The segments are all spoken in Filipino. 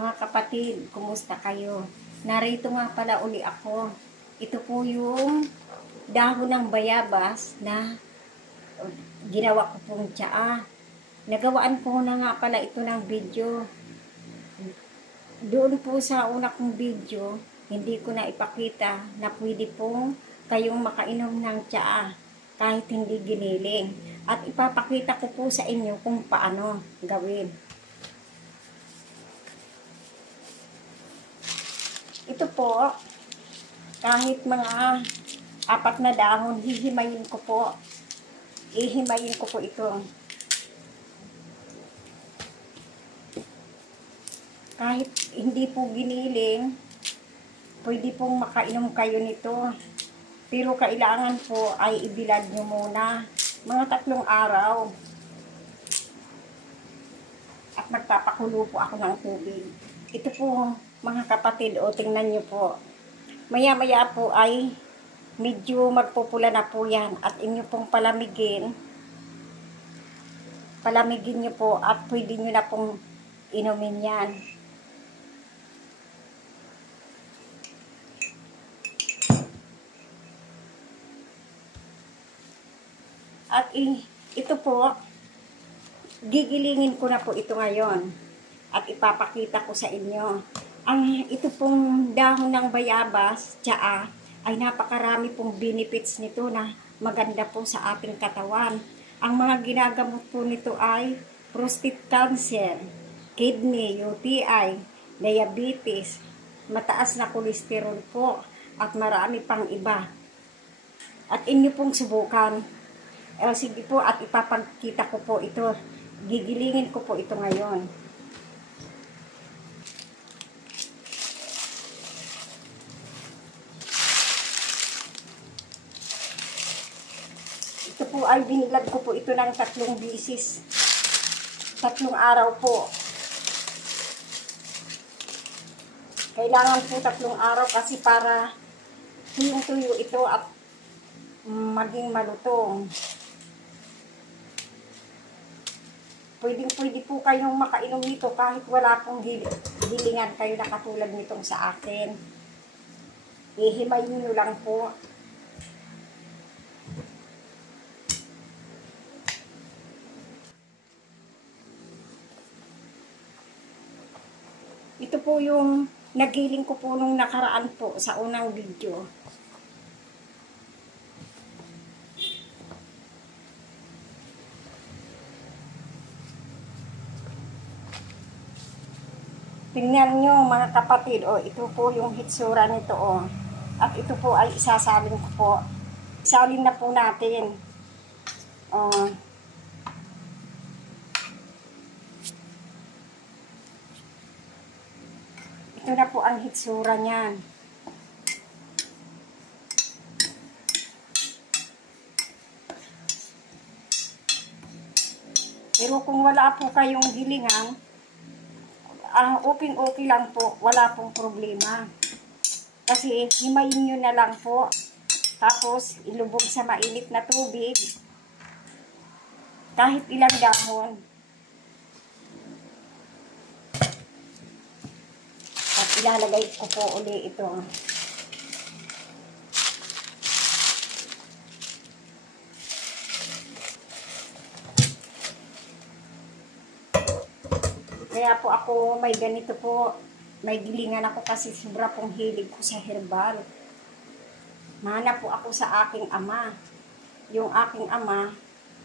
Mga kapatid, kumusta kayo? Narito nga pala uli ako. Ito po yung dahon ng bayabas na ginawa ko pong tsaa. Nagawaan ko na nga pala ito ng video. Doon po sa una kong video, hindi ko na ipakita na pwede pong kayong makainom ng tsaa kahit hindi giniling. At ipapakita ko po sa inyo kung paano gawin. Ito po, kahit mga 4 na dahon, hihimayin ko po. Ihimayin ko po ito. Kahit hindi po giniling, pwede pong makainom kayo nito. Pero kailangan po ay ibilad nyo muna. Mga 3 araw. At magpapakulo po ako ng tubig. Ito po, mga kapatid, o tingnan nyo po. Maya-maya po ay medyo magpupula na po yan. At inyo pong palamigin. Palamigin nyo po at pwede nyo na pong inumin yan. At ito po, gigilingin ko na po ito ngayon. At ipapakita ko sa inyo. Ito pong dahon ng bayabas, tsaa, ay napakarami pong benefits nito na maganda po sa ating katawan. Ang mga ginagamot po nito ay prostate cancer, kidney, UTI, diabetes, mataas na kolesterol po, at marami pang iba. At inyo pong subukan. Sige po, at ipapakita ko po ito. Gigilingin ko po ito ngayon. Ito po ay binilad ko po ito ng 3 bisis. 3 araw po. Kailangan po 3 araw kasi para tuyong-tuyo ito at maging malutong. Pwede po kayong makainom nito kahit wala pong gilingan kayo na katulad nitong sa akin. Ihimayin nyo lang po. Ito po yung nagiling ko po nung nakaraan po sa unang video. Tingnan nyo mga kapatid, ito po yung hitsura nito, At ito po ay isasalin ko po. Isalin na po natin. Ito na po ang hitsura niyan. Pero kung wala po kayong hilingan, okay lang po, wala pong problema. Kasi himayin nyo na lang po. Tapos ilubog sa mainit na tubig. Kahit ilang dahon. At ilalagay ko po uli ito. Kaya po ako may ganito po, may gilingan ako kasi sobra pong hilig ko sa herbal. Mana po ako sa aking ama. Yung aking ama,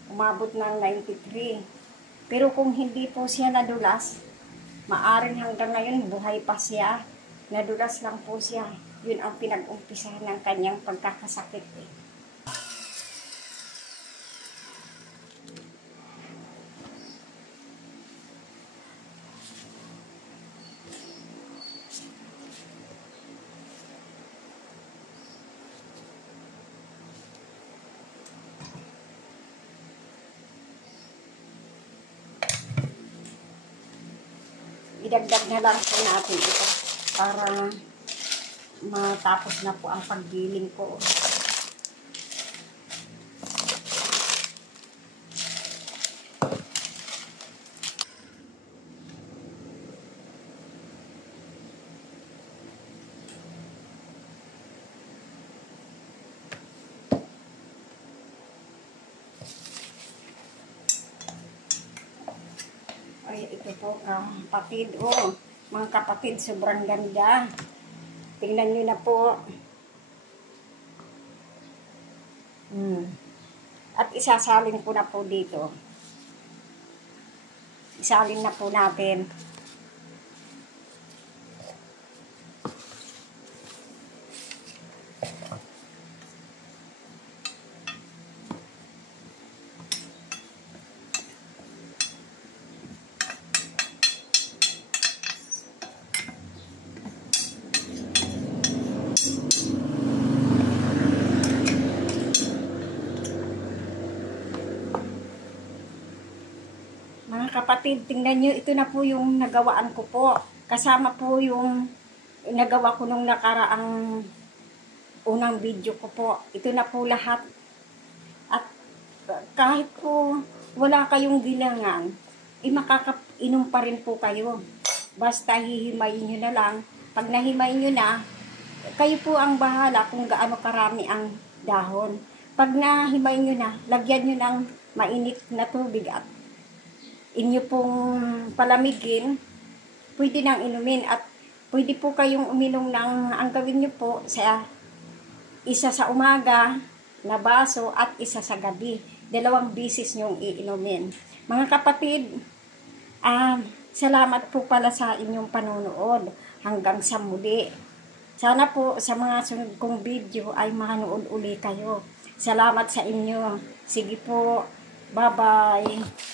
umabot ng 93. Pero kung hindi po siya nadulas, maaring hanggang ngayon buhay pa siya. Nadulas lang po siya. Yun ang pinag-umpisahan ng kanyang pagkakasakit. Idagdag na lang po natin ito para matapos na po ang paggiling ko. Ito po, kapatid. Oh, mga kapatid, sobrang ganda. Tingnan nyo na po. At isasalin ko na po dito. Isalin na po natin. Mga kapatid, tingnan nyo, ito na po yung nagawaan ko po. Kasama po yung nagawa ko nung nakaraang unang video ko po. Ito na po lahat. At kahit po wala kayong gilangan, makakainom pa rin po kayo. Basta hihimayin nyo na lang. Pag nahimayin nyo na, kayo po ang bahala kung gaano karami ang dahon. Pag nahimayin nyo na, lagyan nyo ng mainit na tubig at inyo pong palamigin, pwede nang inumin at pwede po kayong uminom ng, ang gawin nyo po sa isa sa umaga na baso at isa sa gabi. 2 bisis nyong iinumin. Mga kapatid, salamat po pala sa inyong panonood. Hanggang sa muli. Sana po sa mga sunod kong video ay manood uli kayo. Salamat sa inyo. Sige po. Bye-bye.